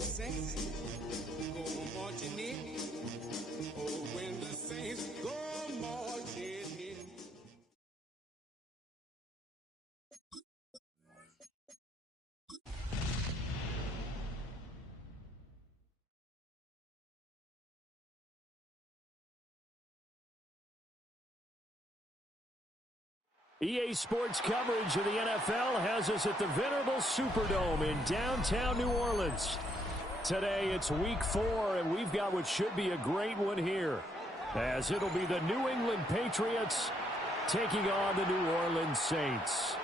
the Saints go marching in. Oh, when the Saints go marching in. EA Sports coverage of the NFL has us at the venerable Superdome in downtown New Orleans. Today it's week 4, and we've got what should be a great one here, as it'll be the New England Patriots taking on the New Orleans Saints.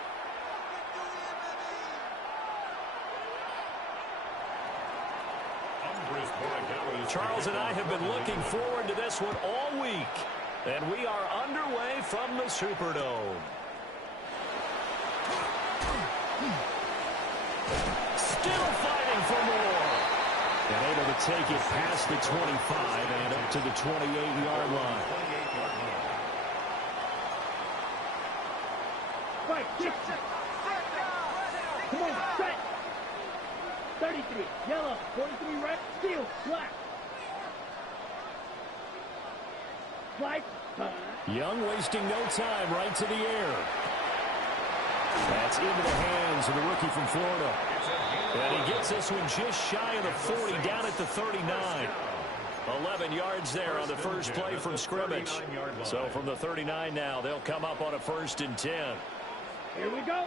Charles and I have been looking forward to this one all week, and we are underway from the Superdome. Still fighting for more. And able to take it past the 25 and up to the 28-yard line. Right, come on, set. 33, yellow, 43 right, steal, black. Flight. Young wasting no time, right to the air. That's into the hands of the rookie from Florida. And he gets this one just shy of the 40, down at the 39. 11 yards there on the first play from scrimmage. So from the 39 now, they'll come up on a 1st and 10. Here we go.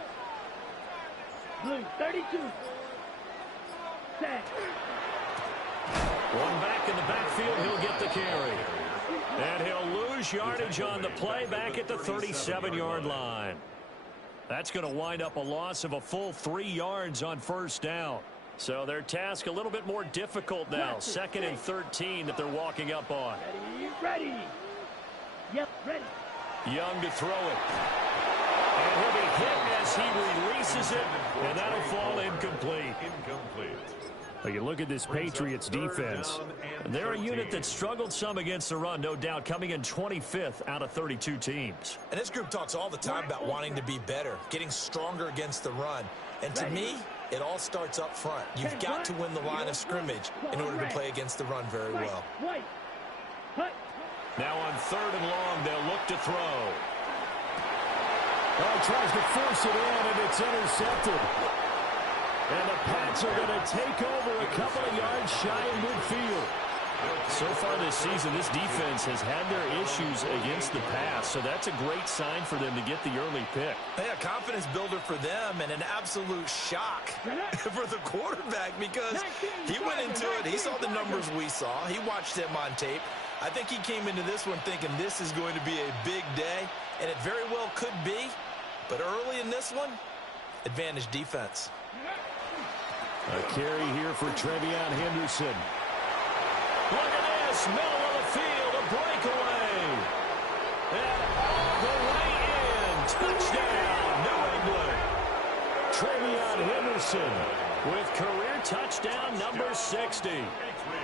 Blue, 32. Set. One back in the backfield, he'll get the carry. And he'll lose yardage on the play back at the 37-yard line. That's going to wind up a loss of a full 3 yards on 1st down. So their task a little bit more difficult now. 2nd and 13 that they're walking up on. Ready. Yep, ready. Young to throw it. And he'll be hit as he releases it, and that'll fall incomplete. Well, you look at this Patriots defense. They're a unit that struggled some against the run, no doubt, coming in 25th out of 32 teams. And this group talks all the time about wanting to be better, getting stronger against the run. And to me, it all starts up front. You've got to win the line of scrimmage in order to play against the run very well. Now on 3rd and long, they'll look to throw. Oh, tries to force it in, and it's intercepted. And the Pats are going to take over a couple of yards shy of midfield. So far this season, this defense has had their issues against the pass, so that's a great sign for them to get the early pick. Yeah, confidence builder for them and an absolute shock for the quarterback because he went into it. He saw the numbers we saw. He watched them on tape. I think he came into this one thinking this is going to be a big day, and it very well could be. But early in this one, advantage defense. A carry here for Trevion Henderson. Look at this, middle of the field, a breakaway. And all the way in, touchdown, New England. Trevion Henderson with career touchdown number 60.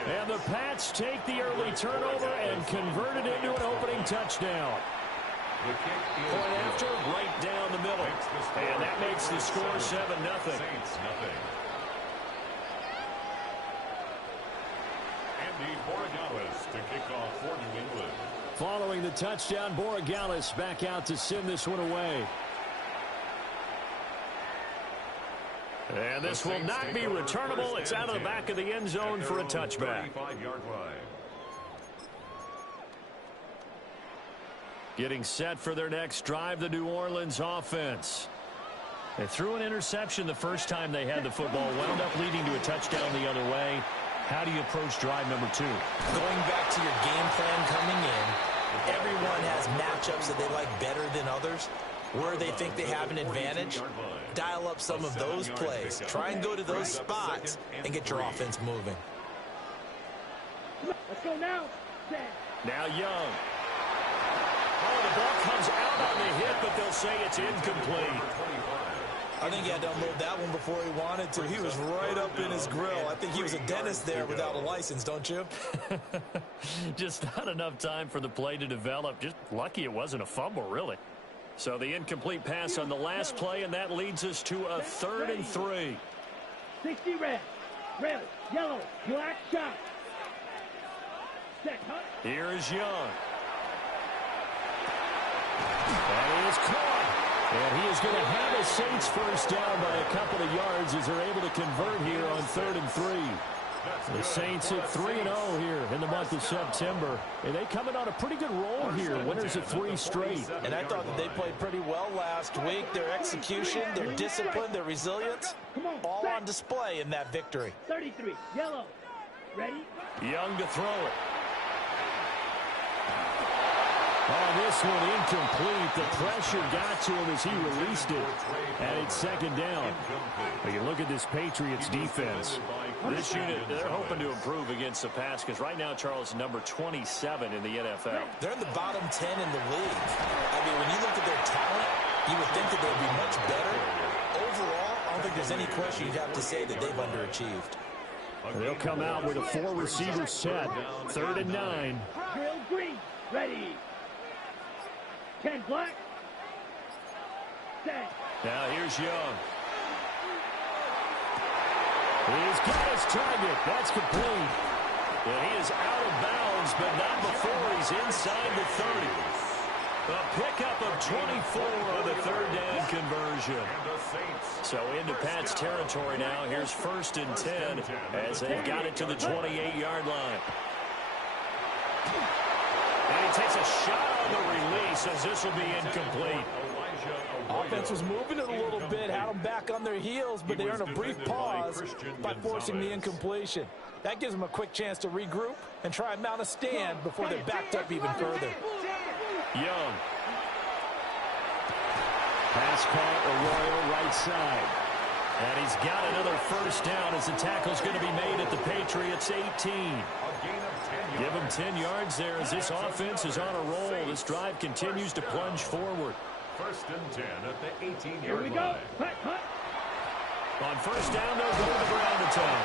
And the Pats take the early turnover and convert it into an opening touchdown. Point after, right down the middle. And that makes the score 7-0. To kick off for New England. Following the touchdown, Borregales back out to send this one away. And this will not be returnable. It's out of the back of the end zone for a touchback. Getting set for their next drive, the New Orleans offense. They threw an interception the first time they had the football, wound up leading to a touchdown the other way. How do you approach drive number 2? Going back to your game plan coming in, everyone has matchups that they like better than others. Where they think they have an advantage, dial up some of those plays. Try and go to those spots and get your offense moving. Let's go now. Now Young. Oh, the ball comes out on the hit, but they'll say it's incomplete. I think he had to unload that one before he wanted to. He was right up in his grill. I think he was a dentist there without a license, don't you? Just not enough time for the play to develop. Just lucky it wasn't a fumble, really. So the incomplete pass on the last play, and that leads us to a 3rd and 3. 60 red. Red, yellow, black shot. Set, huh? Here is Young. And he is caught. And he is going to have a Saints first down by a couple of yards as they're able to convert here on 3rd and 3. The Saints hit 3-0 here in the month of September. And they coming on a pretty good roll here. Winners of 3 straight. And I thought that they played pretty well last week. Their execution, their discipline, their resilience, all on display in that victory. 33, yellow. Ready? Young to throw it. Oh, this one incomplete. The pressure got to him as he released it. And it's 2nd down. But you look at this Patriots defense. This unit, they're hoping to improve against the pass because right now, Charles, number 27 in the NFL. They're in the bottom 10 in the league. I mean, when you look at their talent, you would think that they'd be much better. Overall, I don't think there's any question you'd have to say that they've underachieved. They'll come out with a 4-receiver set. 3rd and 9. Drill green. Ready. 10 black. Set. Now here's Young. He's got his target. That's complete. And he is out of bounds, but not before he's inside the 30. A pickup of 24 on the 3rd down conversion. So into Pat's territory now. Here's 1st and 10 as they've got it to the 28-yard line. And he takes a shot on the release as this will be incomplete. Offense was moving it a little bit, had them back on their heels, but they earned a brief pause by forcing the incompletion. That gives them a quick chance to regroup and try and mount a stand before they're backed up even further. Young. Pass caught, Arroyo right side. And he's got another first down as the tackle's going to be made at the Patriots' 18. Give him 10 yards there as this offense is on a roll. This drive continues to plunge forward. 1st and 10 at the 18-yard line. Here we go. Cut. On first down, they'll go to the ground attack.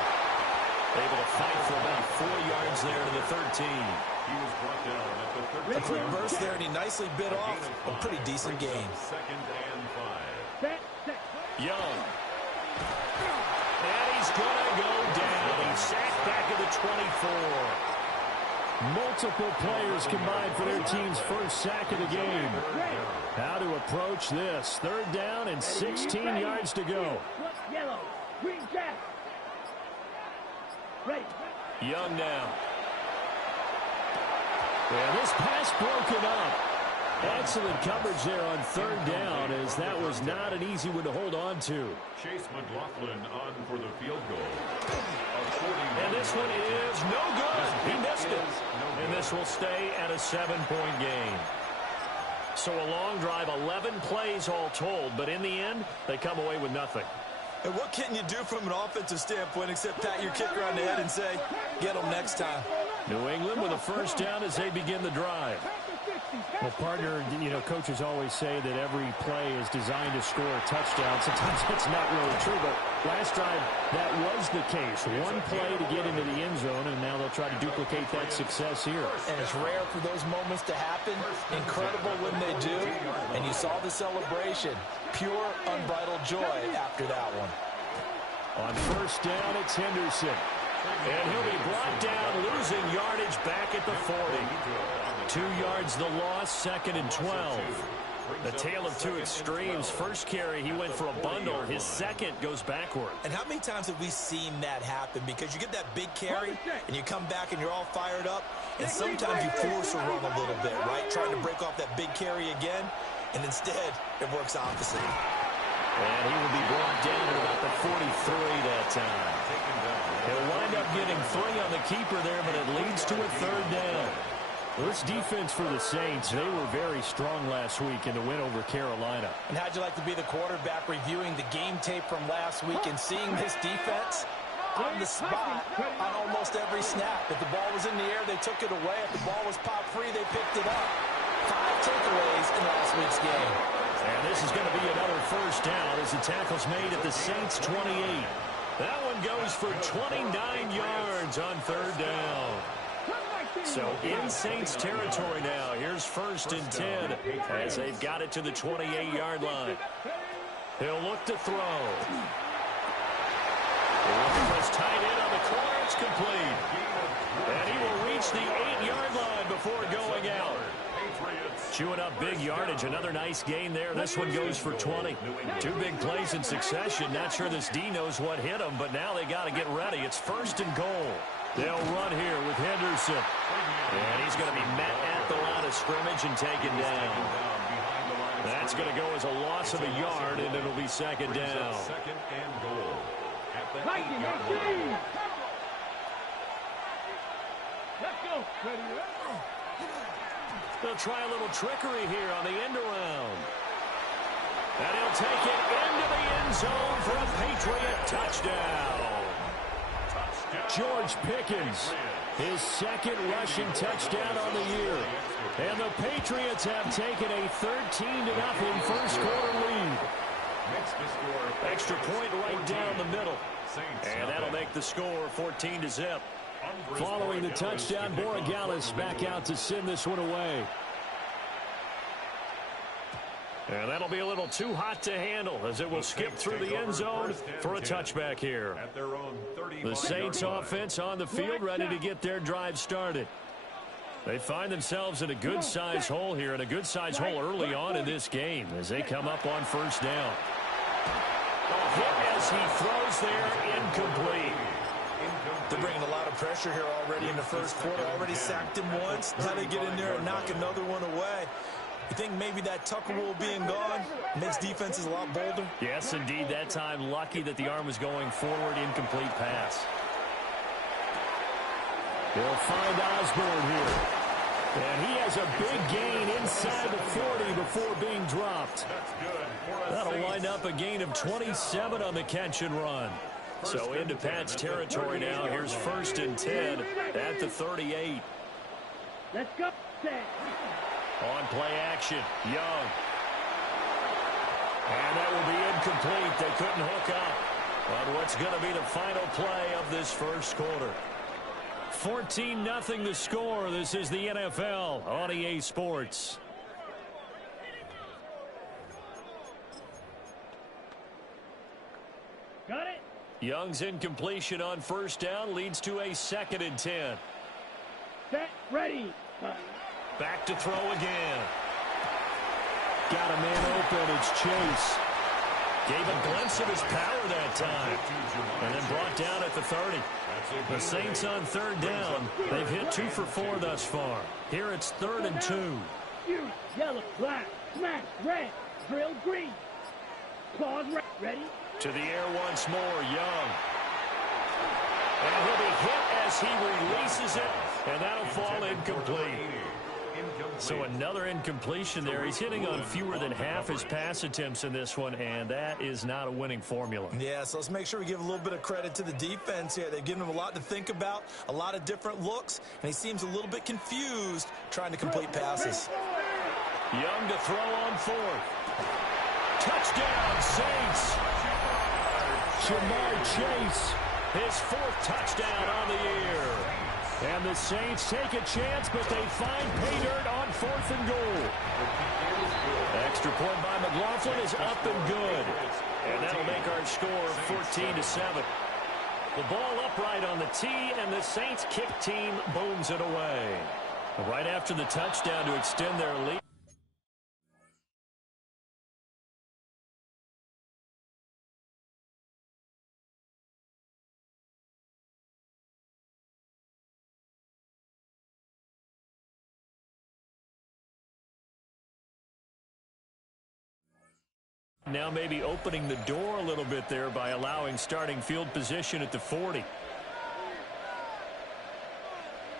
Able to fight for about 4 yards there to the 13. He was brought down at the 13. A quick burst there, and he nicely bit off a pretty decent game. 2nd and 5. Set. Young. And he's going to go down. He's sacked back at the 24. Multiple players combined for their team's first sack of the game. How to approach this. 3rd down and 16 yards to go. Yellow. Green jack. Ready. Young now. Yeah, this pass broken up. Excellent coverage there on 3rd down as that was not an easy one to hold on to. Chase McLaughlin on for the field goal. And this one is no good. He missed it. And this will stay at a 7-point game. So a long drive, 11 plays all told, but in the end, they come away with nothing. And what can you do from an offensive standpoint except pat your kicker on the head and say, get them next time? New England with a first down as they begin the drive. Well, partner, coaches always say that every play is designed to score a touchdown. Sometimes that's not really true, but last drive, that was the case. One play to get into the end zone, and now they'll try to duplicate that success here. And it's rare for those moments to happen. Incredible when they do. And you saw the celebration. Pure, unbridled joy after that one. On first down, it's Henderson. And he'll be brought down, losing yardage back at the 40. 2 yards the loss, 2nd and 12. The tale of two extremes. First carry, he went for a bundle. His second goes backward. And how many times have we seen that happen? Because you get that big carry, and you come back and you're all fired up, and sometimes you force a run a little bit, right? Trying to break off that big carry again, and instead it works opposite. And he will be brought down at about the 43 that time. He'll wind up getting 3 on the keeper there, but it leads to a 3rd down. Well, this defense for the Saints, they were very strong last week in the win over Carolina. And how'd you like to be the quarterback reviewing the game tape from last week and seeing this defense on the spot on almost every snap? If the ball was in the air, they took it away. If the ball was popped free, they picked it up. 5 takeaways in last week's game. And this is going to be another first down as the tackle's made at the Saints' 28. That one goes for 29 yards on 3rd down. So in Saints territory now. Here's 1st and 10 as they've got it to the 28-yard line. He'll look to throw. It was tight in on the corner. It's complete. And he will reach the 8-yard line before going out. Chewing up big yardage. Another nice gain there. This one goes for 20. Two big plays in succession. Not sure this D knows what hit him, but now they got to get ready. It's 1st and goal. They'll run here with Henderson. And he's going to be met at the line of scrimmage and taken down. That's going to go as a loss of a yard, and it'll be 2nd down. 2nd and goal at the 8-yard line. Let's go. Ready. They'll try a little trickery here on the end around. And he'll take it into the end zone for a Patriot touchdown. George Pickens, his 2nd rushing touchdown on the year. And the Patriots have taken a 13-0 first quarter lead. Extra point right down the middle. And that'll make the score 14-0. Following the touchdown, Borregales back out to send this one away. And that'll be a little too hot to handle as it will skip through the end zone for a touchback here. The Saints offense on the field ready to get their drive started. They find themselves in a good-sized hole here, and a good-sized hole early on in this game as they come up on 1st down. A hit as he throws there, incomplete. They're bringing a lot of pressure here already in the first quarter. Already sacked him once. Now they get in there and knock another one away. You think maybe that Tucker rule being gone makes defenses a lot bolder? Yes, indeed. That time, lucky that the arm was going forward. Incomplete pass. They'll find Osborne here. And he has a big gain inside the 40 before being dropped. That'll wind up a gain of 27 on the catch and run. So into Pat's territory now. Here's 1st and 10 at the 38. Let's go. On play action, Young. And that will be incomplete. They couldn't hook up on what's going to be the final play of this first quarter. 14-0 the score. This is the NFL on EA Sports. Got it. Young's incompletion on 1st down leads to a 2nd and 10. Set, ready. Back to throw again. Got a man open. It's Chase. Gave a glimpse of his power that time. And then brought down at the 30. The Saints on 3rd down. They've hit 2 for 4 thus far. Here it's 3rd and 2. Yellow, black, smash, red, drill, green. Claws, ready. To the air once more, Young. And he'll be hit as he releases it. And that'll fall incomplete. So another incompletion there. He's hitting on fewer than half his pass attempts in this one, and that is not a winning formula. Yeah, so let's make sure we give a little bit of credit to the defense here. They've given him a lot to think about, a lot of different looks, and he seems a little bit confused trying to complete passes. Young to throw on 4th. Touchdown, Saints. Jamar Chase, his 4th touchdown on the year. And the Saints take a chance, but they find pay dirt on 4th and goal. Extra point by McLaughlin is up and good. And that'll make our score 14-7. The ball upright on the tee, and the Saints kick team booms it away. Right after the touchdown to extend their lead. Now maybe opening the door a little bit there by allowing starting field position at the 40.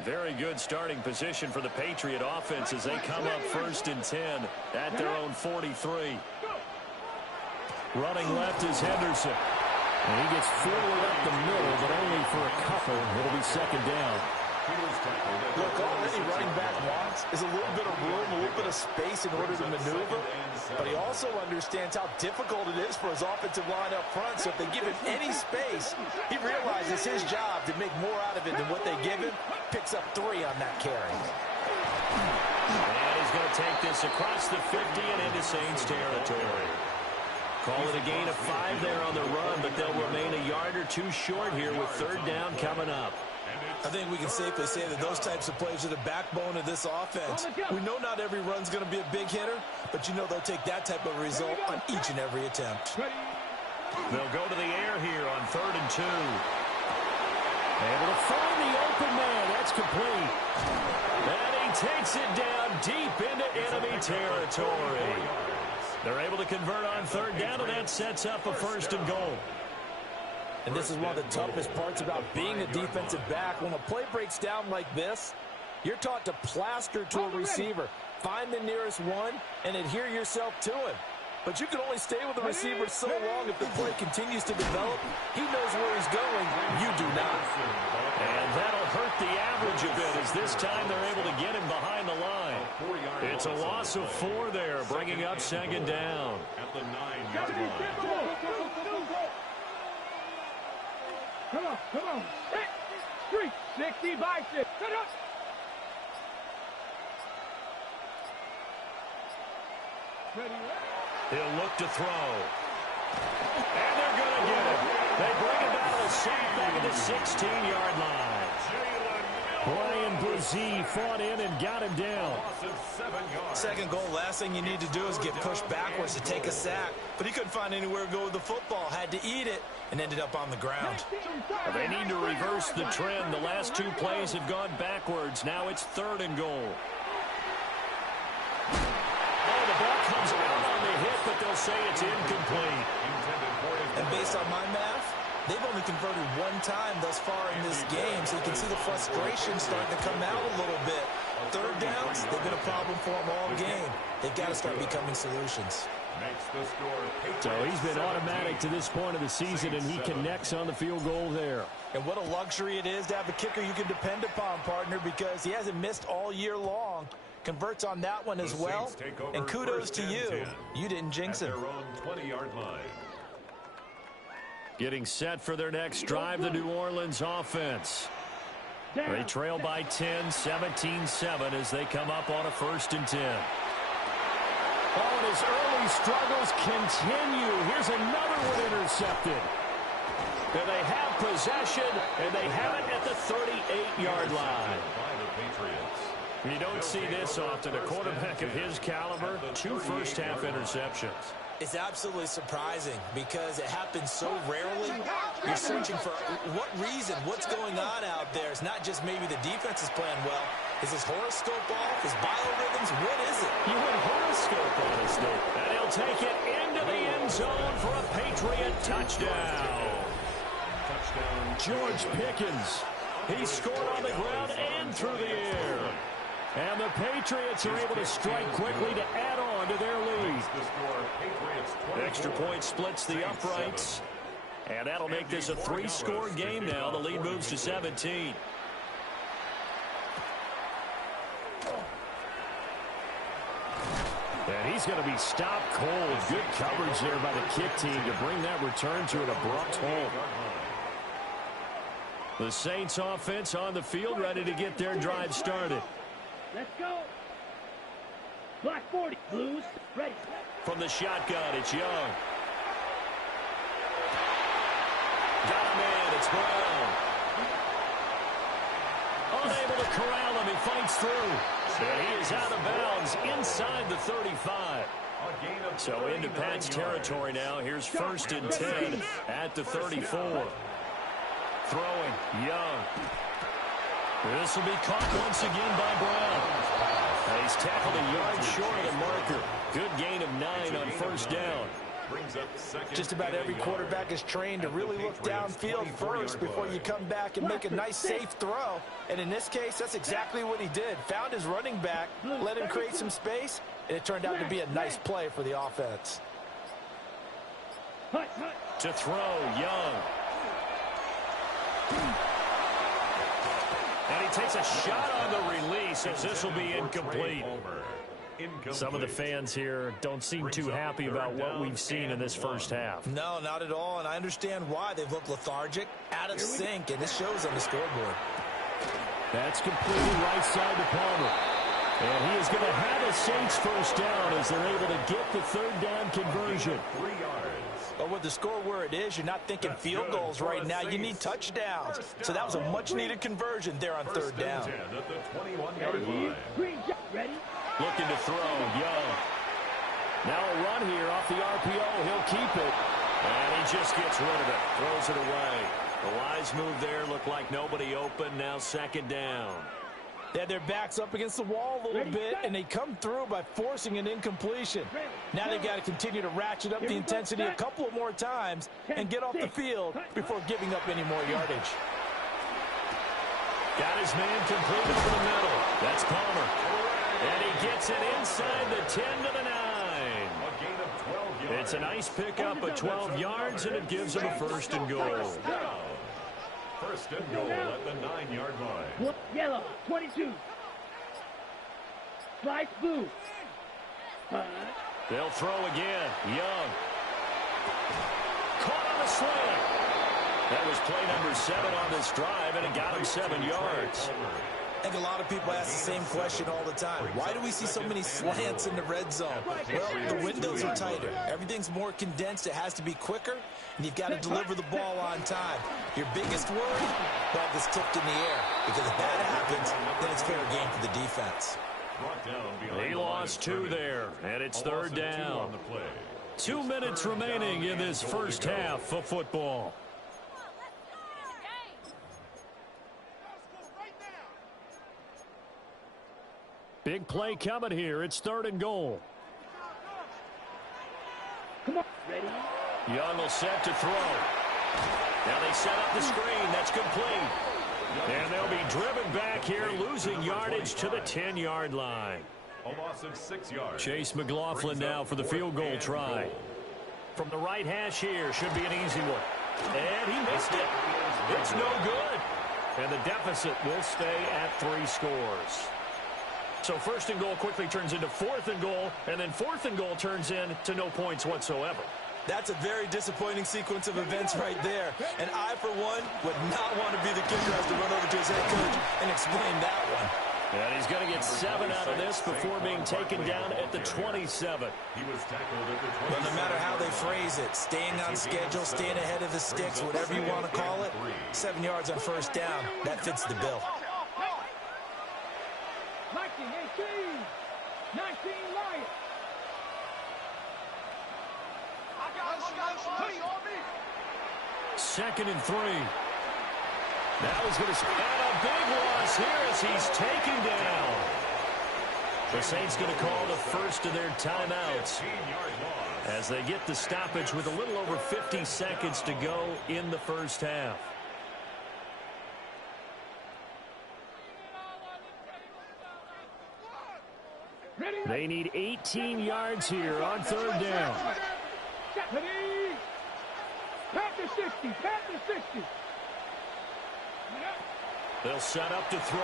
Very good starting position for the Patriot offense as they come up 1st and 10 at their own 43. Running left is Henderson. And he gets forward up the middle, but only for a couple. It'll be 2nd down. Look, all any running back wants is a little bit of room, a little bit of space in order to maneuver. But he also understands how difficult it is for his offensive line up front. So if they give him any space, he realizes his job to make more out of it than what they give him. Picks up 3 on that carry. And he's going to take this across the 50 and into Saints territory. Call it a gain of 5 there on the run, but they'll remain a yard or two short here with third down coming up. I think we can safely say that those types of plays are the backbone of this offense. We know not every run's going to be a big hitter, but you know they'll take that type of result on each and every attempt. They'll go to the air here on 3rd and 2. Able to find the open man. That's complete. And he takes it down deep into enemy territory. They're able to convert on 3rd down, and that sets up a 1st and goal. And this is one of the toughest parts about being a defensive back. When a play breaks down like this, you're taught to plaster to a receiver, find the nearest one, and adhere yourself to him. But you can only stay with the receiver so long if the play continues to develop. He knows where he's going. You do not. And that'll hurt the average a bit as this time they're able to get him behind the line. It's a loss of 4 there, bringing up 2nd down. At the 9-yard line. Come on. 360 by 6. Set up. Ready. He'll look to throw. And they're going to get him. They bring him down to the sack back at the 16-yard line. Brian Brzee fought in and got him down. 2nd goal, last thing you need to do is get pushed backwards to take a sack. But he couldn't find anywhere to go with the football. Had to eat it and ended up on the ground. They need to reverse the trend. The last 2 plays have gone backwards. Now it's 3rd and goal. Oh, the ball comes out on the hit, but they'll say it's incomplete. And based on my math, they've only converted 1 time thus far in this game, so you can see the frustration starting to come out a little bit. 3rd downs, they've been a problem for them all game. They've got to start becoming solutions. So he's been automatic to this point of the season, and he connects on the field goal there. And what a luxury it is to have a kicker you can depend upon, partner, because he hasn't missed all year long. Converts on that one as well. And kudos to you. You didn't jinx him. 20-yard line. Getting set for their next drive, the New Orleans offense. They trail by 10, 17-7 as they come up on a 1st and 10. Oh, and his early struggles continue. Here's another one intercepted. And they have possession, and they have it at the 38-yard line. You don't see this often. A quarterback of his caliber, 2 first-half interceptions. It's absolutely surprising because it happens so rarely. You're searching for what reason, what's going on out there. It's not just maybe the defense is playing well. Is his horoscope off? His biorhythms? What is it? You went horoscope on us, Nick. And he'll take it into the end zone for a Patriot touchdown. George Pickens. He scored on the ground and through the air. And the Patriots are able to strike quickly to add on to their lead. Extra point splits the uprights. And that'll make this a 3-score game now. The lead moves to 17. And he's going to be stopped cold. Good coverage there by the kick team to bring that return to an abrupt halt. The Saints offense on the field, ready to get their drive started. Let's go. Black 40. Blues. Ready. From the shotgun, it's Young. Got a man. It's Brown. Unable to corral him. He fights through. And he is out of bounds inside the 35. So into Pat's territory now. Here's 1st and 10 at the 34. Throwing. Young. This will be caught once again by Brown. And he's tackled a yard short of the marker. Good gain of 9 on 1st down. Just about every quarterback is trained to really look downfield first before you come back and make a nice, safe throw. And in this case, that's exactly what he did. Found his running back, let him create some space, and it turned out to be a nice play for the offense. To throw, Young. And he takes a shot on the release as this will be incomplete. Some of the fans here don't seem too happy about what we've seen in this first half. No, not at all, and I understand why. They've looked lethargic, out of sync, and this shows on the scoreboard. That's completed right side to Palmer. And he is going to have a Saints first down as they're able to get the third down conversion. 3 yards. But with the score where it is, you're not thinking field goals right now. You need touchdowns. So that was a much-needed conversion there on third down. At the 21-yard line. Ready? Looking to throw, Young. Now a run here off the RPO. He'll keep it. And he just gets rid of it. Throws it away. The wise move there. Looked like nobody open. Now second down. They had their backs up against the wall a little bit, and they come through by forcing an incompletion. Now they've got to continue to ratchet up the intensity a couple of more times and get off the field before giving up any more yardage. Got his man completed over the middle. That's Palmer. And he gets it inside the 10 to the 9. A gain of 12 yards. It's a nice pickup of 12 yards, and it gives him a first and goal. First and goal at the 9-yard line. Yellow, 22. Slice blue. They'll throw again. Young. Caught on the slant. That was play number 7 on this drive, and it got him 7 yards. I think a lot of people ask the same question all the time. Why do we see so many slants in the red zone? Well, the windows are tighter. Everything's more condensed. It has to be quicker, and you've got to deliver the ball on time. Your biggest worry? Ball gets tipped in the air, because if that happens, then it's fair game for the defense. He lost 2 there, and it's third down. 2 minutes remaining in this first half of football. Big play coming here. It's third and goal. Come on. Ready? Young will set to throw. Now they set up the screen. That's complete. And they'll be driven back here, losing yardage to the 10-yard line. A loss of 6 yards. Chase McLaughlin now for the field goal try. From the right hash here, should be an easy one. And he missed it. It's no good. And the deficit will stay at 3 scores. So first and goal quickly turns into fourth and goal, and then fourth and goal turns into no points whatsoever. That's a very disappointing sequence of events right there. And I, for one, would not want to be the kicker who has to run over to his head coach and explain that one. And he's going to get 7 out of this before being taken down at the 27. He was tackled at the 27. Well, no matter how they phrase it, staying on schedule, staying ahead of the sticks, whatever you want to call it, 7 yards on first down, that fits the bill. 19 Lions. Second and 3. Now he's going to add a big loss here as he's taken down. The Saints going to call the first of their timeouts as they get the stoppage with a little over 50 seconds to go in the first half. They need 18 yards here on third down. Pat the 60. They'll set up to throw.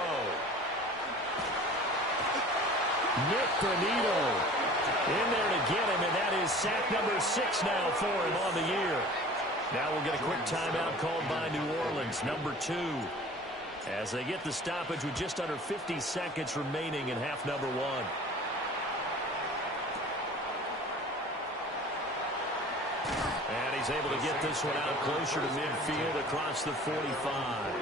Nick Bonito in there to get him, and that is sack number 6 now for him on the year. Now we'll get a quick timeout called by New Orleans, number 2. As they get the stoppage with just under 50 seconds remaining in half number 1. And he's able to get this one out closer to midfield across the 45.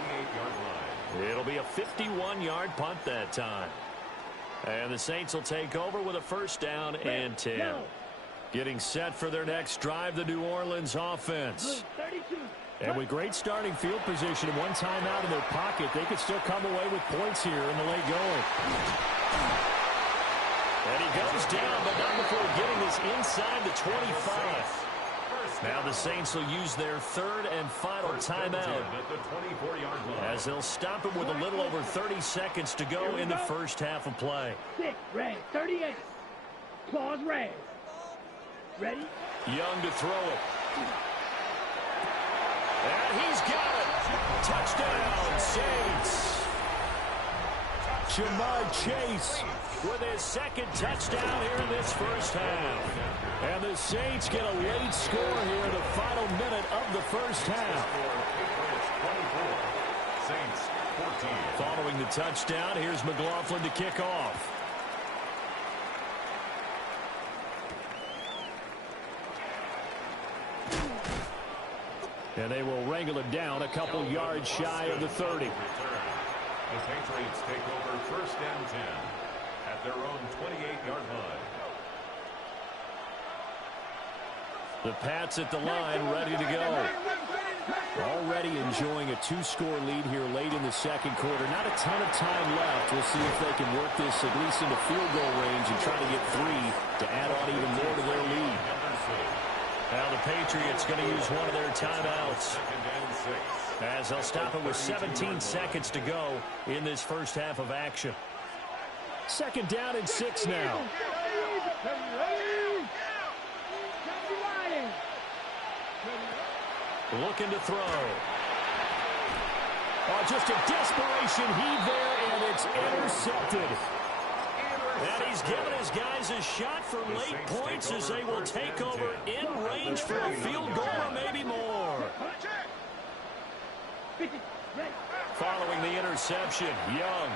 It'll be a 51-yard punt that time. And the Saints will take over with a first down and 10. Getting set for their next drive, the New Orleans offense. And with great starting field position and one timeout in their pocket, they could still come away with points here in the late going. And he goes down, but not before getting this inside the 25. Now the Saints will use their third and final timeout as they'll stop him with a little over 30 seconds to go in the first half of play. 6, red, 38. Claws red. Ready? Young to throw it. And he's got it. Touchdown, Saints. Jamar Chase with his second touchdown here in this first half. And the Saints get a late score here in the final minute of the first half. Following the touchdown, here's McLaughlin to kick off. And they will wrangle it down a couple yards shy of the 30. The Patriots take over 1st and 10 at their own 28-yard line. The Pats at the line, ready to go. Already enjoying a 2-score lead here late in the second quarter. Not a ton of time left. We'll see if they can work this at least into field goal range and try to get 3 to add on even more to their lead. Now the Patriots going to use one of their timeouts, as they'll stop it with 17 seconds to go in this first half of action. 2nd down and 6 now. Looking to throw. Oh, just a desperation heave there, and it's intercepted. And he's given his guys a shot for late points as they will take over in range for a field goal or maybe more. Following the interception, Young.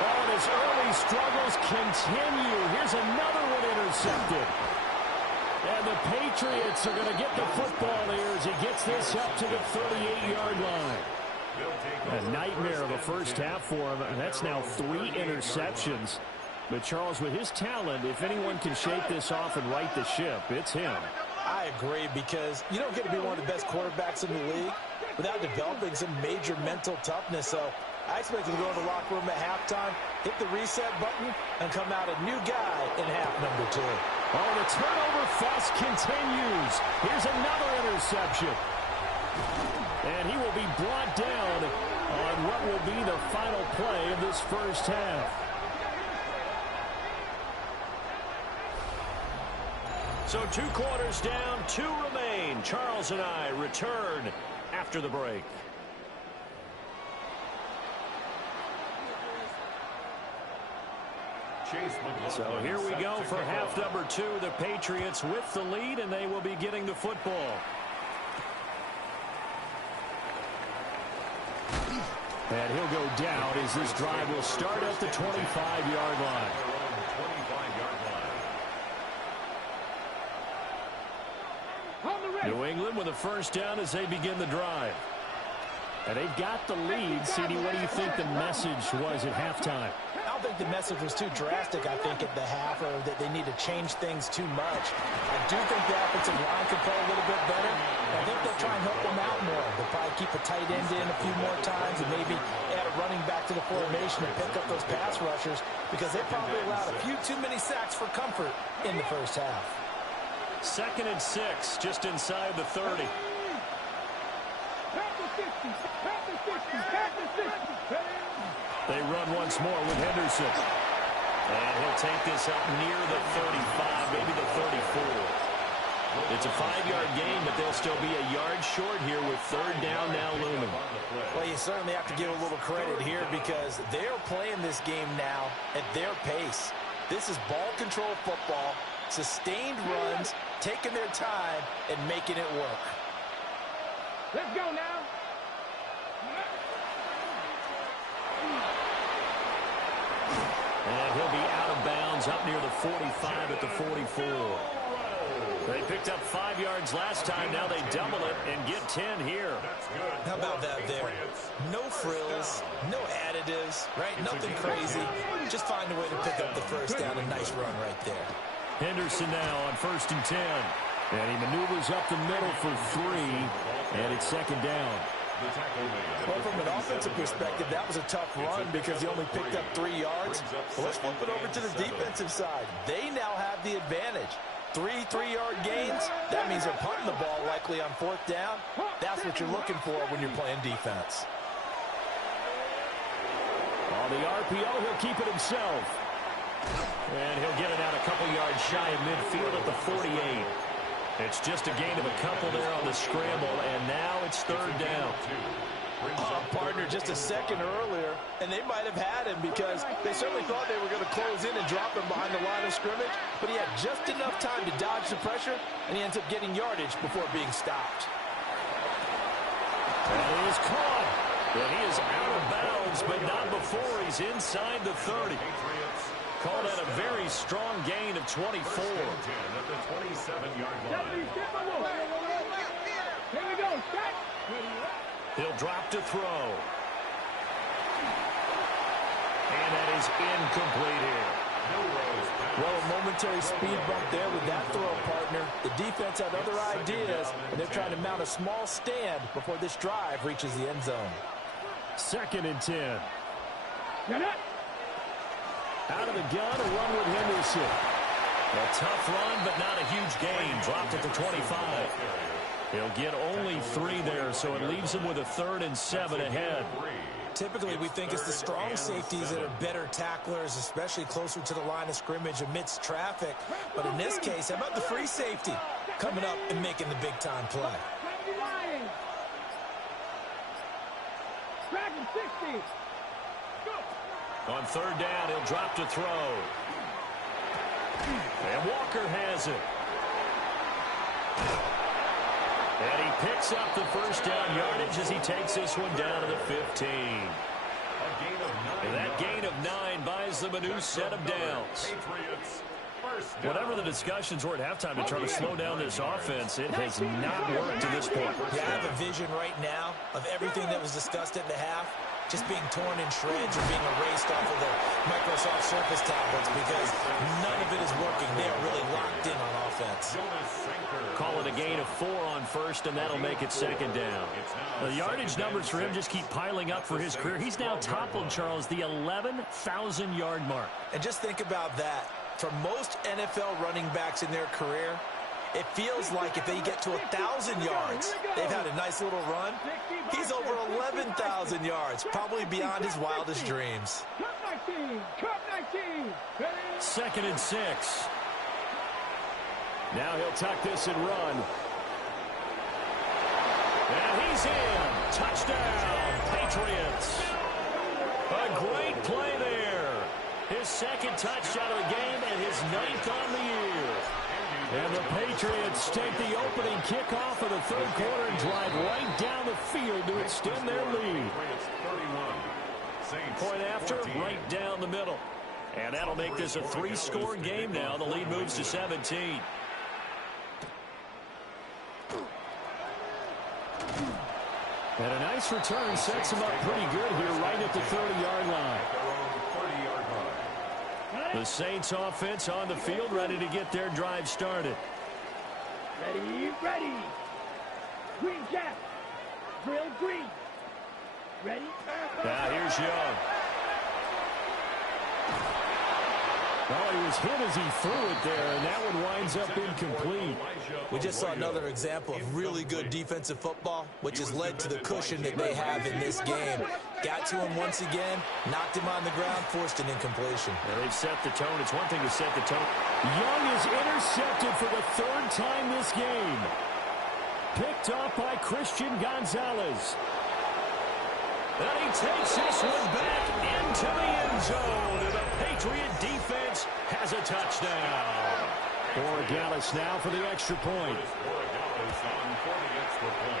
Oh, and his early struggles continue. Here's another one intercepted. And the Patriots are going to get the football here as he gets this up to the 38-yard line. A nightmare of a first half for him, and that's now 3 interceptions. But, Charles, with his talent, if anyone can shake this off and right the ship, it's him. I agree, because you don't get to be one of the best quarterbacks in the league without developing some major mental toughness. So I expect him to go in the locker room at halftime, hit the reset button, and come out a new guy in half number 2. Oh, the turnover fest continues. Here's another interception. And he will be brought down on what will be the final play of this first half. So 2 quarters down, 2 remain. Charles and I return after the break. So here we go for half number 2. The Patriots with the lead, and they will be getting the football. And he'll go down as this drive will start at the 25-yard line. New England with a first down as they begin the drive. And they've got the lead. CD, what do you think the message was at halftime? I don't think the message was too drastic, I think, at the half, or that they need to change things too much. I do think the offensive line could play a little bit better. I think they'll try and help them out more. They'll probably keep a tight end in a few more times and maybe add a running back to the formation and pick up those pass rushers, because they probably allowed a few too many sacks for comfort in the first half. 2nd and 6, just inside the 30. They run once more with Henderson. And he'll take this up near the 35, maybe the 34. It's a 5-yard gain, but they'll still be a yard short here with 3rd down now looming. Well, you certainly have to give a little credit here, because they're playing this game now at their pace. This is ball control football, sustained runs, taking their time, and making it work. Let's go now. And he'll be out of bounds up near the 45 at the 44. They picked up 5 yards last time. Now they double it and get 10 here. How about that there? No frills, no additives, right? Nothing crazy. Just find a way to pick up the first down. A nice run right there. Henderson now on 1st and 10. And he maneuvers up the middle for 3. And it's 2nd down. Well, from an offensive perspective, that was a tough run because he only picked up 3 yards. Well, let's flip it over to the defensive side. They now have the advantage. 3 3-yard gains. That means they're punting the ball likely on 4th down. That's what you're looking for when you're playing defense. On the RPO, he'll keep it himself. And he'll get it out a couple yards shy of midfield at the 48. It's just a gain of a couple there on the scramble, and now it's 3rd down. Partner, just a second earlier, and they might have had him because they certainly thought they were going to close in and drop him behind the line of scrimmage, but he had just enough time to dodge the pressure, and he ends up getting yardage before being stopped. And he is caught, and he is out of bounds, but not before he's inside the 30. Called out a very strong gain of 24. Here we go. Set. He'll drop to throw. And that is incomplete here. Well, a momentary speed bump there with that throw, partner. The defense had other ideas, and they're trying to mount a small stand before this drive reaches the end zone. 2nd and 10. Get up. Out of the gun, a run with Henderson. A tough run, but not a huge gain. Dropped at the 25. He'll get only 3 there, so it leaves him with a 3rd and 7 ahead. Typically, we think it's the strong safeties that are better tacklers, especially closer to the line of scrimmage amidst traffic. But in this case, how about the free safety coming up and making the big-time play? Dragon 60. On 3rd down, he'll drop to throw. And Walker has it. And he picks up the 1st down yardage as he takes this one down to the 15. And that gain of 9 buys them a new set of downs. Whatever the discussions were at halftime to try to slow down this offense, it has not worked to this point. Yeah, I have a vision right now of everything that was discussed at the half just being torn in shreds or being erased off of the Microsoft Surface tablets because none of it is working. They are really locked in on offense. Call it a gain of 4 on 1st, and that'll make it 2nd down. The yardage numbers for him just keep piling up for his career. He's now toppled, Charles, the 11,000-yard mark. And just think about that. For most NFL running backs in their career, it feels like if they get to 1,000 yards, they've had a nice little run. He's over 11,000 yards, probably beyond his wildest dreams. 2nd and 6. Now he'll tuck this and run. And he's in. Touchdown, Patriots. A great play there. His 2nd touchdown of the game and his 9th on the year. And the Patriots take the opening kickoff of the 3rd quarter and drive right down the field to extend their lead. Point after, right down the middle. And that'll make this a 3-score game now. The lead moves to 17. And a nice return sets him up pretty good here right at the 30-yard line. The Saints offense on the field, ready to get their drive started. Ready, ready. Green Jack. Drill green. Ready. Now here's Young. Oh, he was hit as he threw it there, and that one winds up incomplete. We just saw another example of really good defensive football, which has led to the cushion that they have in this game. Got to him once again, knocked him on the ground, forced an incompletion. Well, they've set the tone. It's one thing to set the tone. Young is intercepted for the 3rd time this game. Picked up by Christian Gonzalez. And he takes this one back into the end zone. And the Patriot defense has a touchdown. Borregales now for the extra point.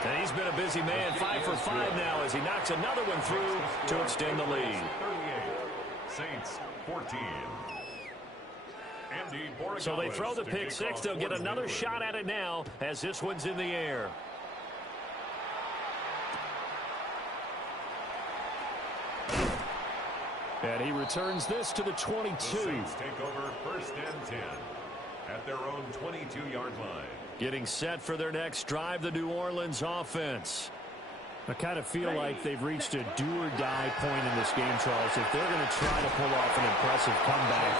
And he's been a busy man, 5 for 5 now as he knocks another one through to extend the lead. Saints 14. So they throw the pick 6. They'll get another shot at it now as this one's in the air. And he returns this to the 22. The Saints take over 1st and 10 at their own 22-yard line. Getting set for their next drive, the New Orleans offense. I kind of feel like they've reached a do-or-die point in this game, Charles. If they're going to try to pull off an impressive comeback,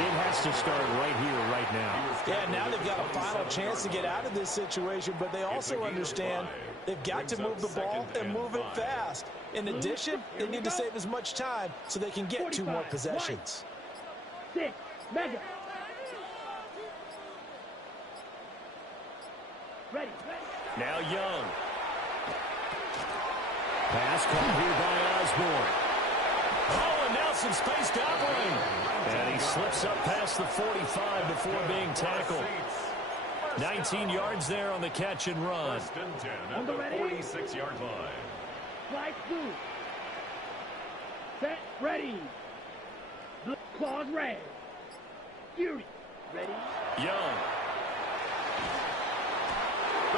it has to start right here, right now. Yeah, now they've got a final chance to get out of this situation, but they also understand they've got to move the ball and move it fast. In addition, they need to save as much time so they can get 2 more possessions. 6, mega. Ready. Now Young. Pass caught here by Osborne. Oh, and Nelson space to operate. And he slips up past the 45 before being tackled. 19 yards there on the catch and run. 1st and 10 at the 46-yard line. Flight through. Set, ready. The claws red. Fury. Ready. Young.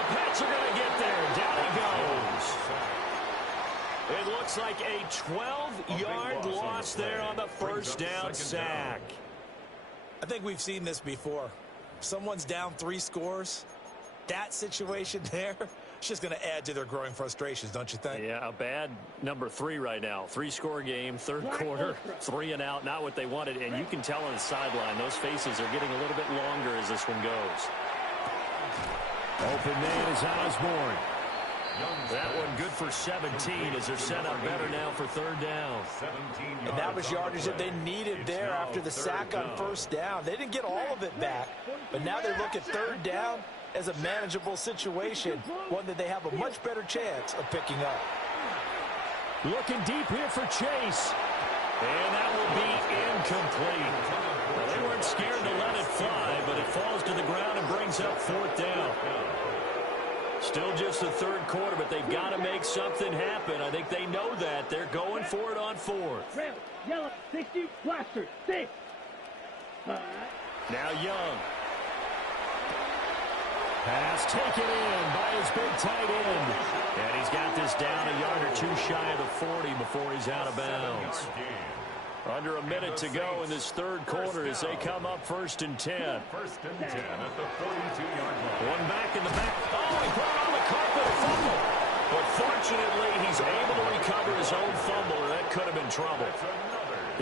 The Pats are going to get there. Down he goes. It looks like a 12-yard loss there on the first down sack. I think we've seen this before. Someone's down 3 scores. That situation there, it's just going to add to their growing frustrations, don't you think? Yeah, a bad number 3 right now. 3-score game, third quarter, 3 and out, not what they wanted. And you can tell on the sideline, those faces are getting a little bit longer as this one goes. Open man is Osborne. That one good for 17 as they're set up better now for third down. And that was yardage that they needed there after the sack on first down. They didn't get all of it back, but now they look at third down as a manageable situation, one that they have a much better chance of picking up. Looking deep here for Chase. And that will be incomplete. Well, they weren't scared to let it fly, but it falls to the ground and brings up fourth down. Still just the third quarter, but they've got to make something happen. I think they know that. They're going for it on fourth. Red, yellow, 60, blaster, 6. Now Young. Pass taken in by his big tight end. And he's got this down a yard or 2 shy of the 40 before he's out of bounds. Under a minute to go in this third quarter as they come up 1st and 10. First and 10 at the 42-yard line. One back in the back. Oh, he put it on the carpet, a fumble. But fortunately, he's able to recover his own fumble, or that could have been trouble.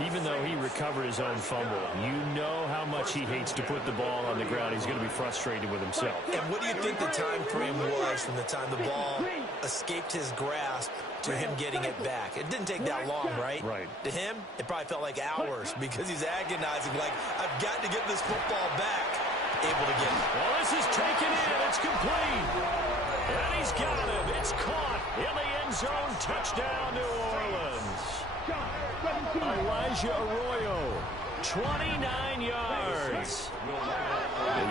Even though he recovered his own fumble, you know how much he hates to put the ball on the ground. He's going to be frustrated with himself. And what do you think the time frame was from the time the ball escaped his grasp to him getting it back? It didn't take that long, right? Right. To him, it probably felt like hours because he's agonizing, like, I've got to get this football back. Able to get it. Well, this is taken in. It's complete. And he's got him. It's caught in the end zone. Touchdown, New Orleans. Elijah Arroyo, 29 yards.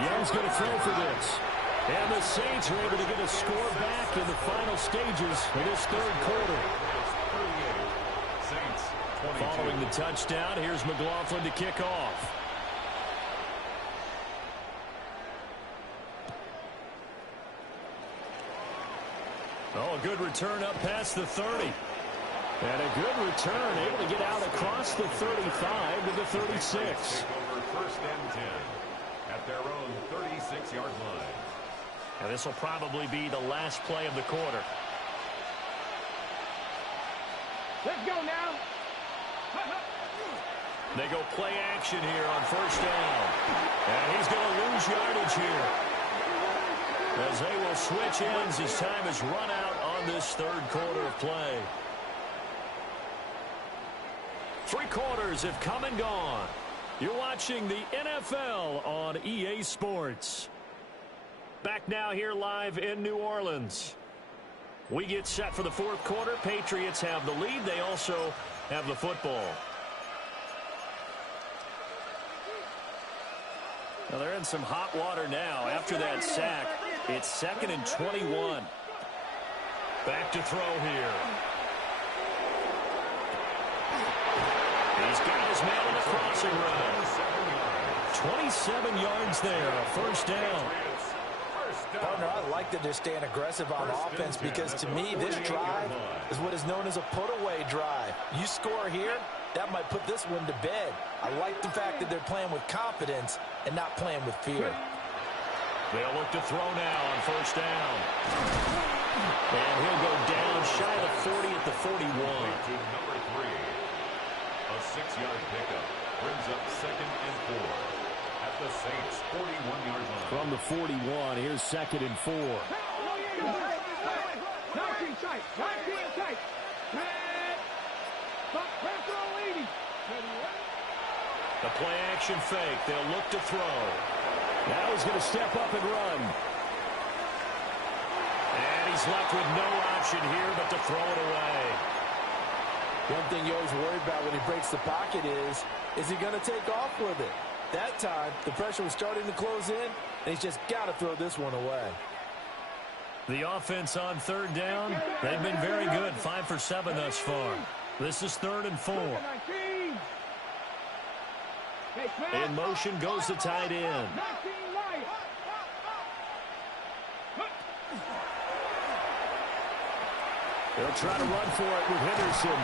Young's going to throw for this. And the Saints are able to get a score back in the final stages of this third quarter. Following the touchdown, here's McLaughlin to kick off. Oh, a good return up past the 30. And a good return, able to get out across the 35 to the 36. Take over first and 10 at their own 36-yard line. And this will probably be the last play of the quarter. Let's go now. They go play action here on first down. And he's going to lose yardage here, as they will switch ends as time has run out on this third quarter of play. 3 quarters have come and gone. You're watching the NFL on EA Sports. Back now here live in New Orleans. We get set for the fourth quarter. Patriots have the lead. They also have the football. Now they're in some hot water now. After that sack, it's 2nd and 21. Back to throw here. He's got his man on the crossing route. 27 yards there, a first down. Partner, I like that they're staying aggressive on offense because to me, this drive is what is known as a put-away drive. You score here, that might put this one to bed. I like the fact that they're playing with confidence and not playing with fear. They'll look to throw now on first down. And he'll go down shy of the 40 at the 41. To number 3. A 6-yard pickup brings up 2nd and 4 at the Saints' 41-yard line. From the 41, here's 2nd and 4. The play action fake. They'll look to throw. Now he's going to step up and run. And he's left with no option here but to throw it away. One thing you always worry about when he breaks the pocket is he going to take off with it? That time, the pressure was starting to close in, and he's just got to throw this one away. The offense on third down, they've been very good, 5 for 7 thus far. This is 3rd and 4. In motion goes the tight end. They'll try to run for it with Henderson.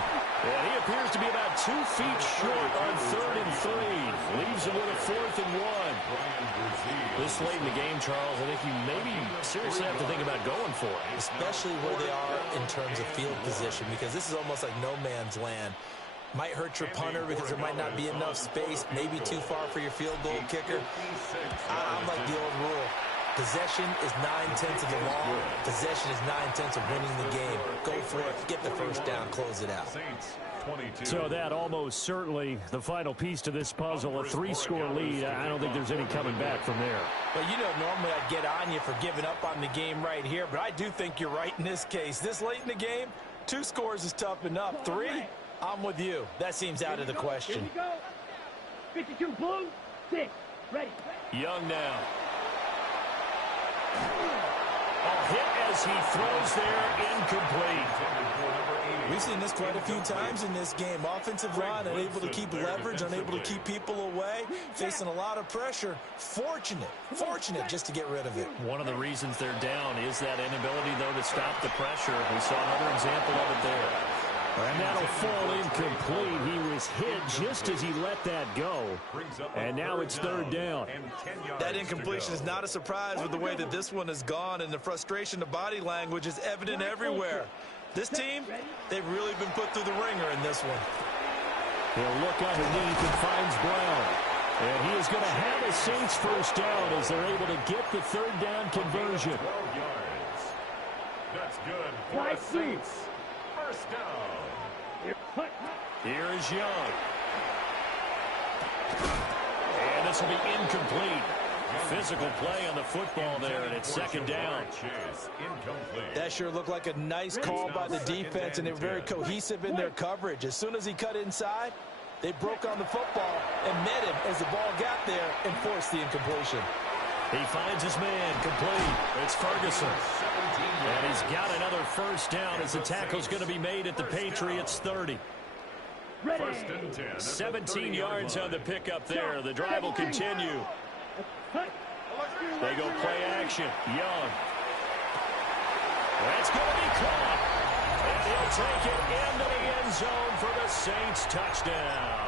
And he appears to be about 2 feet short on 3rd and 3. Leaves him with a 4th and 1. This late in the game, Charles, I think you maybe seriously have to think about going for it. Especially where they are in terms of field position, because this is almost like no man's land. Might hurt your punter because there might not be enough space, maybe too far for your field goal kicker. I'm like the old rule. Possession is 9/10 of the law. Possession is 9/10 of winning the game. Go for it. Get the first down. Close it out. So that almost certainly the final piece to this puzzle, a 3-score lead. I don't think there's any coming back from there. Well, you know, normally I'd get on you for giving up on the game right here, but I do think you're right in this case. This late in the game, 2 scores is tough enough. 3, I'm with you. That seems out of the question. Here we go. 52 blue, 6. Ready. Young now. A hit as he throws there, incomplete. We've seen this quite a few times in this game. Offensive line unable to keep leverage, unable to keep people away, facing a lot of pressure. Fortunate just to get rid of it. One of the reasons they're down is that inability, though, to stop the pressure. We saw another example of it there. And that'll fall incomplete. He was hit just as he let that go. And now it's 3rd down. That incompletion is not a surprise with the way that this one has gone, and the frustration of body language is evident everywhere. This team, they've really been put through the ringer in this one. He'll look underneath and finds Brown. And he is going to have a Saints first down as they're able to get the 3rd down conversion. 12 yards. That's good for the Saints. First down. Here is Young. And this will be incomplete. Physical play on the football there, and it's 2nd down. That sure looked like a nice call by the defense, and they were very cohesive in their coverage. As soon as he cut inside, they broke on the football and met him as the ball got there and forced the incompletion. He finds his man, complete. It's Ferguson. And he's got another first down as the tackle's going to be made at the Patriots' 30. 17 yards on the pickup there. The drive will continue. They go play action. Young. That's going to be caught. And he'll take it into the end zone for the Saints touchdown.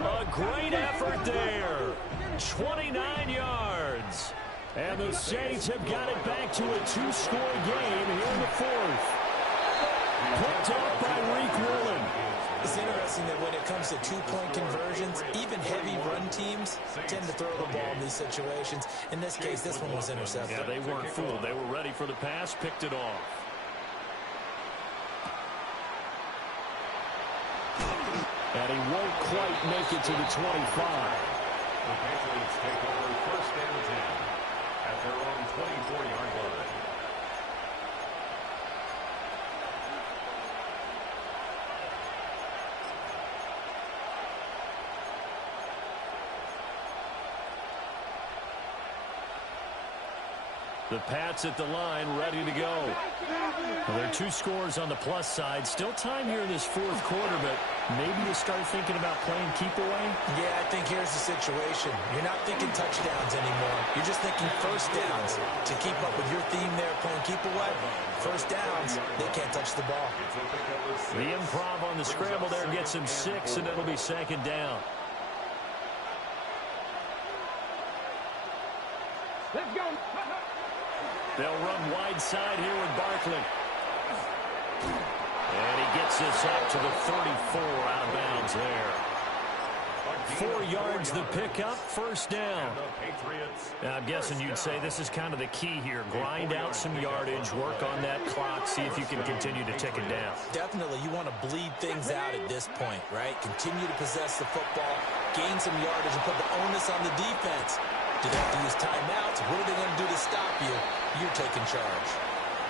A great effort there. 29 yards. And the Saints have got it back to a 2-score game here in the 4th. Picked up by Reek Woolen. It's interesting that when it comes to 2-point conversions, even heavy run teams tend to throw the ball in these situations. In this case, this one was intercepted. Yeah, they weren't fooled. They were ready for the pass, picked it off. And he won't quite make it to the 25. The Patriots take over 1st and 10 at their own 24-yard line. The Pats at the line, ready to go. Well, there are 2 scores on the plus side. Still time here in this 4th quarter, but maybe you start thinking about playing keep away? Yeah, I think here's the situation. You're not thinking touchdowns anymore. You're just thinking first downs. To keep up with your theme there, playing keep away, first downs, they can't touch the ball. The improv on the scramble there gets him 6, and it'll be 2nd down. Let's go. They'll run wide side here with Barkley. And he gets this up to the 34, out of bounds there. 4 yards the pickup, first down. Now, I'm guessing you'd say this is kind of the key here. Grind out some yardage, work on that clock, see if you can continue to tick it down. Definitely, you want to bleed things out at this point, right? Continue to possess the football, gain some yardage, and put the onus on the defense. Do they have to use timeouts? What are they going to do to stop you? You're taking charge.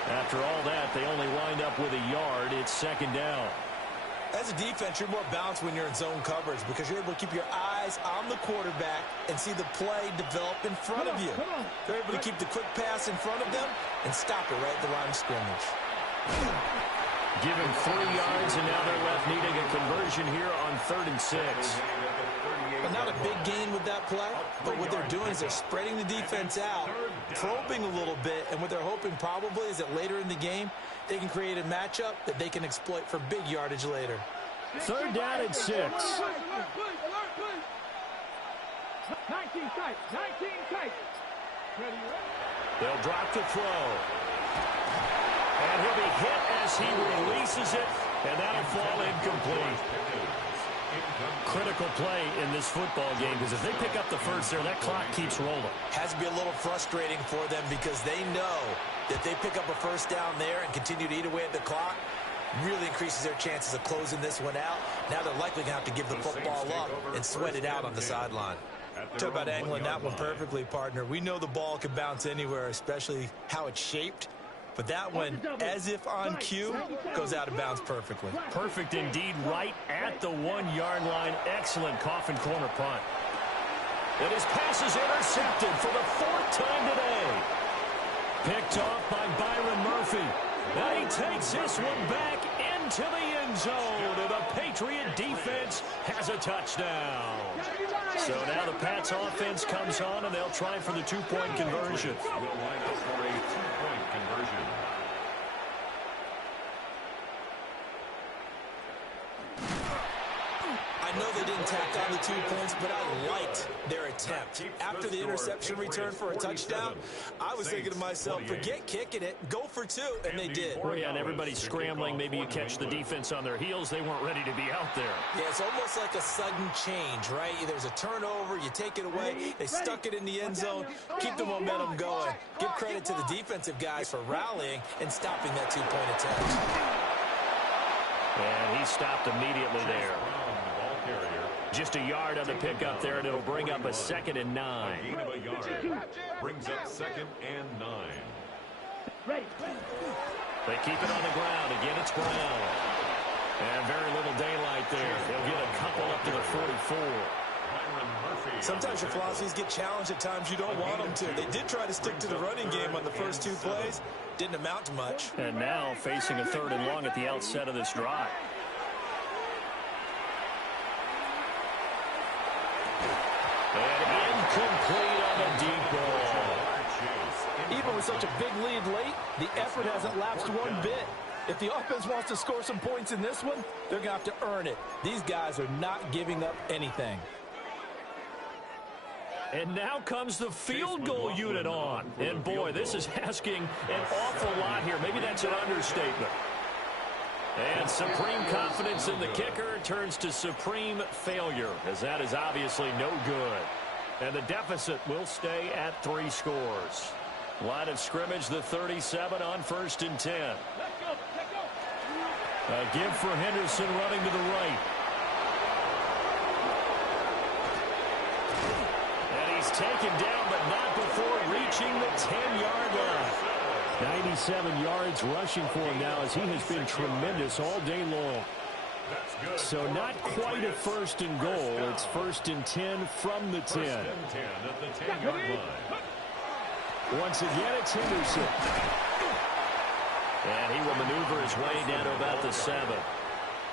After all that, they only wind up with a yard. It's 2nd down. As a defense, you're more balanced when you're in zone coverage because you're able to keep your eyes on the quarterback and see the play develop in front of you. They're able to keep the quick pass in front of them and stop it right at the line of scrimmage. Give him 3 yards, and now they're left needing a conversion here on 3rd and 6. But not a big gain with that play. But what they're doing is they're spreading the defense out, probing a little bit, and what they're hoping probably is that later in the game, they can create a matchup that they can exploit for big yardage later. Third down and 6. 19 tight. 19 tight. They'll drop the throw. And he'll be hit as he releases it, and that'll fall incomplete. Critical play in this football game, because if they pick up the first there, that clock keeps rolling. Has to be a little frustrating for them because they know that they pick up a first down there and continue to eat away at the clock, really increases their chances of closing this one out. Now they're likely going to have to give the football up and sweat it out on the sideline. Talk about angling that one perfectly, partner. We know the ball can bounce anywhere, especially how it's shaped. But that one, as if on cue, goes out of bounds perfectly. Perfect indeed, right at the 1-yard line. Excellent coffin corner punt. And his pass is intercepted for the 4th time today. Picked off by Byron Murphy. And he takes this one back into the end zone. And the Patriot defense has a touchdown. So now the Pats offense comes on, and they'll try for the 2-point conversion. Will line up for a 2-point conversion. I know they didn't tack on the 2 points, but I liked their attempt. After the interception return for a touchdown, I was thinking to myself, forget kicking it, go for 2, and they did. Oh, yeah, and everybody's scrambling. Maybe you catch the defense on their heels. They weren't ready to be out there. Yeah, it's almost like a sudden change, right? There's a turnover, you take it away, they stuck it in the end zone, keep the momentum going. Give credit to the defensive guys for rallying and stopping that 2-point attack. And he stopped immediately there. Just a yard on the pickup there, and it'll bring up a 2nd and 9. A gain of a yard brings up 2nd and 9. They keep it on the ground. Again, it's Brown. And very little daylight there. They'll get a couple up to the 44. Sometimes your philosophies get challenged at times you don't want them to. They did try to stick to the running game on the first 2 plays. Didn't amount to much. And now facing a 3rd and long at the outset of this drive. And incomplete on the deep ball. Even with such a big lead late, the effort hasn't lapsed one bit. If the offense wants to score some points in this one, they're going to have to earn it. These guys are not giving up anything. And now comes the field goal unit on. And boy, this is asking an awful lot here. Maybe that's an understatement. And supreme confidence in the kicker turns to supreme failure, as that is obviously no good. And the deficit will stay at 3 scores. Line of scrimmage, the 37 on 1st and 10. A give for Henderson running to the right. And he's taken down, but not before reaching the 10-yard line. 97 yards rushing for him now, as he has been tremendous all day long. So not quite a 1st and goal. It's 1st and 10 from the 10. 1st and 10 at the 10-yard line. Once again, it's Henderson. And he will maneuver his way down to about the 7.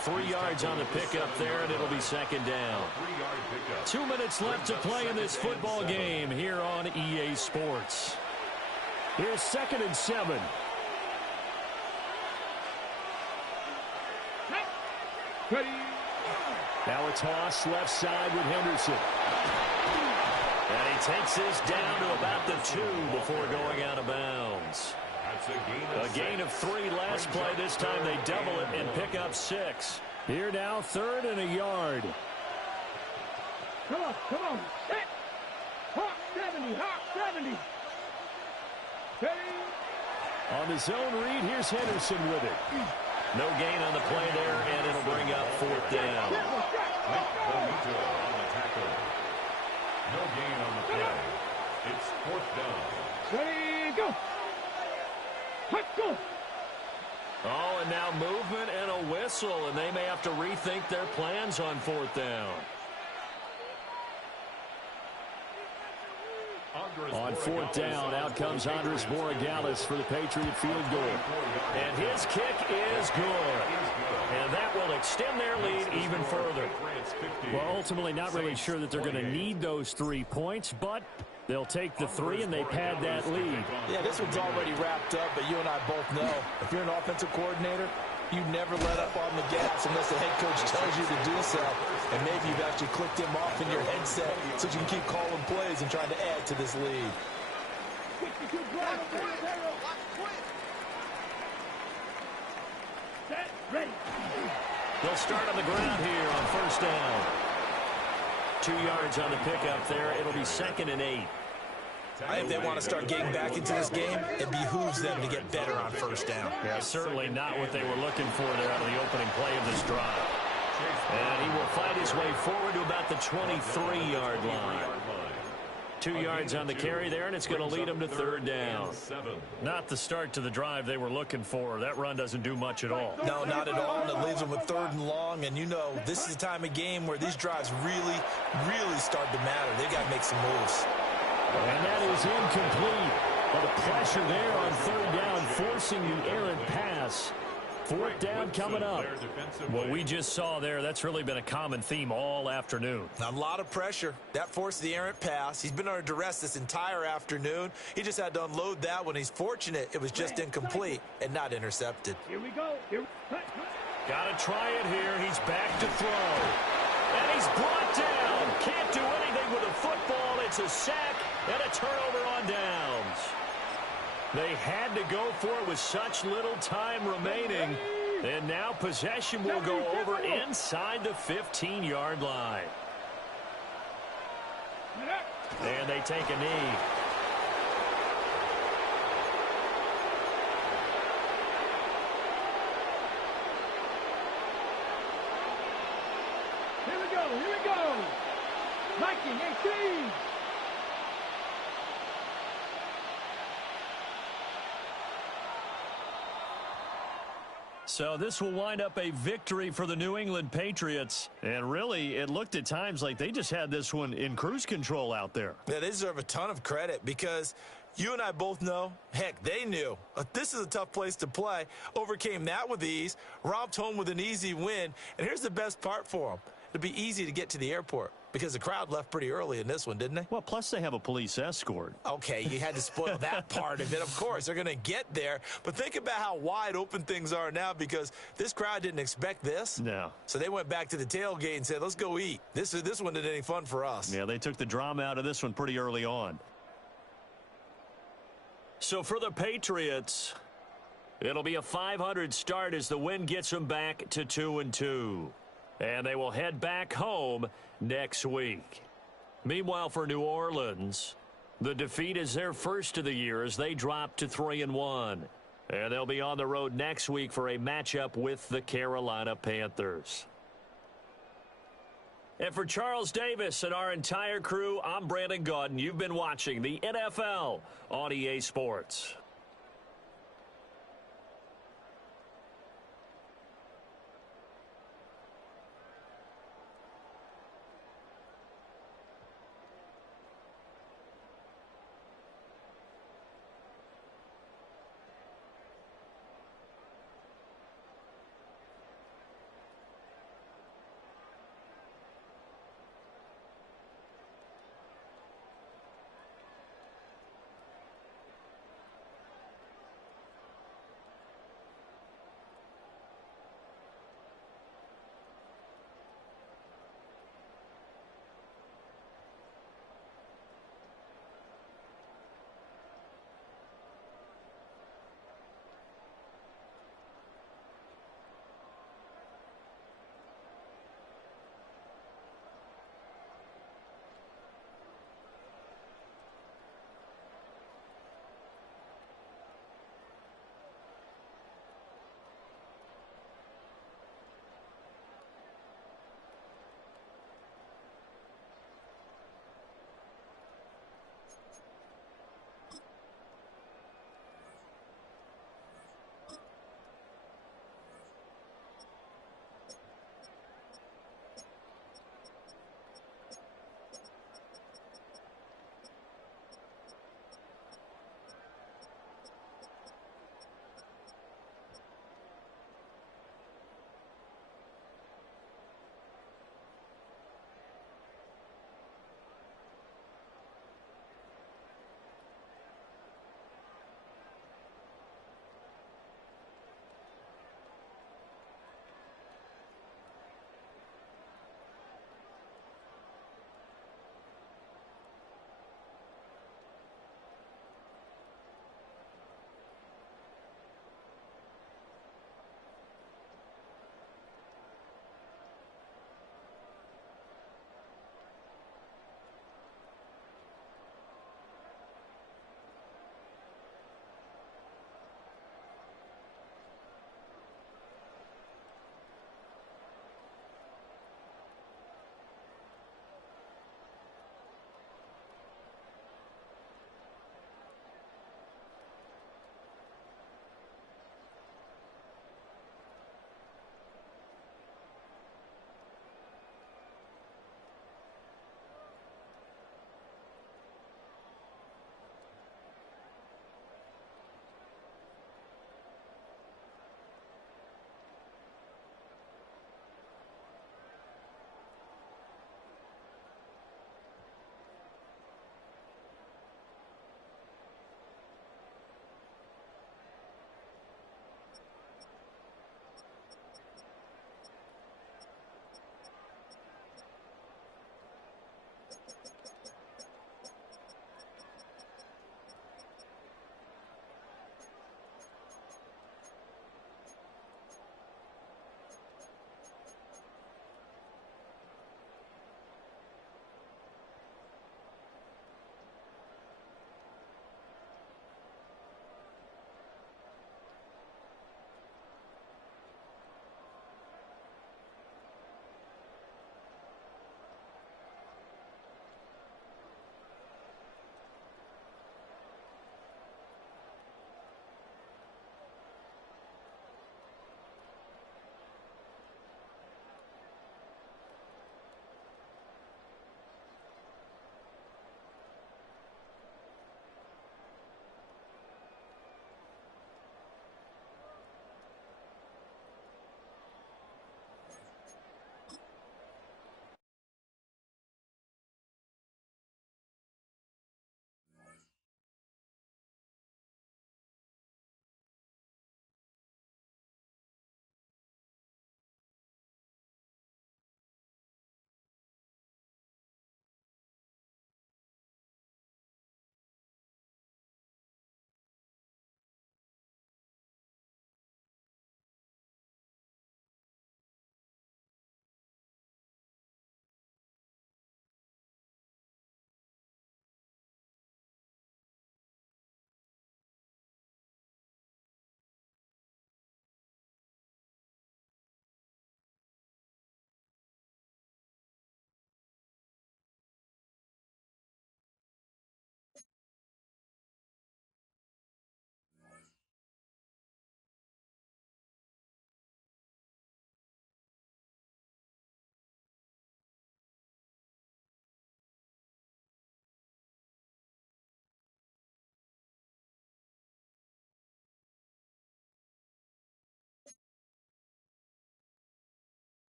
3 yards on the pickup there, and it'll be 2nd down. 2 minutes left to play in this football game here on EA Sports. Here's 2nd and 7. Now a toss left side with Henderson. And he takes this down to about the 2 before going out of bounds. A gain of 3 last play. This time they double it and pick up 6. Here now, 3rd and a yard. Come on. Set. Hawk 70. On the zone read, here's Henderson with it. No gain on the play there, and it'll bring up 4th down. On the tackle. No gain on the play. It's 4th down. Ready, go. Let's go. Oh, and now movement and a whistle, and they may have to rethink their plans on 4th down. On fourth down, out comes Andres Borregales for the Patriot field goal. And his kick is good. And that will extend their lead even further. Well, ultimately, not really sure that they're going to need those 3 points, but they'll take the 3 and they pad that lead. Yeah, this one's already wrapped up, but you and I both know if you're an offensive coordinator, you never let up on the gas unless the head coach tells you to do so. And maybe you've actually clicked him off in your headset so you can keep calling plays and trying to add to this lead. They'll start on the ground here on first down. 2 yards on the pickup there. It'll be 2nd and 8. If they want to start getting back into this game, it behooves them to get better on first down. Yeah, certainly not what they were looking for there out of the opening play of this drive. And he will fight his way forward to about the 23-yard line. 2 yards on the carry there, and it's going to lead them to 3rd down. Not the start to the drive they were looking for. That run doesn't do much at all. No, not at all, and it leaves them with 3rd and long. And you know, this is the time of game where these drives really, really start to matter. They've got to make some moves. And that is incomplete. But the pressure there on 3rd down, forcing the errant pass. 4th down coming up. What we just saw there, that's really been a common theme all afternoon. A lot of pressure. That forced the errant pass. He's been under duress this entire afternoon. He just had to unload that one. He's fortunate it was just incomplete and not intercepted. Here we go. Got to try it here. He's back to throw. And he's brought down. Can't do anything with a football. It's a sack and a turnover on downs. They had to go for it with such little time remaining. And now possession will go over inside the 15-yard line. And they take a knee. Here we go. 1918. So this will wind up a victory for the New England Patriots. And really, it looked at times like they just had this one in cruise control out there. Yeah, they deserve a ton of credit because you and I both know, heck, they knew. This is a tough place to play. Overcame that with ease, romped home with an easy win. And here's the best part for them. It'll be easy to get to the airport because the crowd left pretty early in this one, didn't they? Well, plus they have a police escort. Okay, you had to spoil that part of it. Of course, they're going to get there. But think about how wide open things are now because this crowd didn't expect this. No. So they went back to the tailgate and said, let's go eat. This one isn't any fun for us. Yeah, they took the drama out of this one pretty early on. So for the Patriots, it'll be a 500 start as the win gets them back to 2-2. And they will head back home next week. Meanwhile, for New Orleans, the defeat is their first of the year as they drop to 3-1. And they'll be on the road next week for a matchup with the Carolina Panthers. And for Charles Davis and our entire crew, I'm Brandon Gaudin. You've been watching the NFL on EA Sports.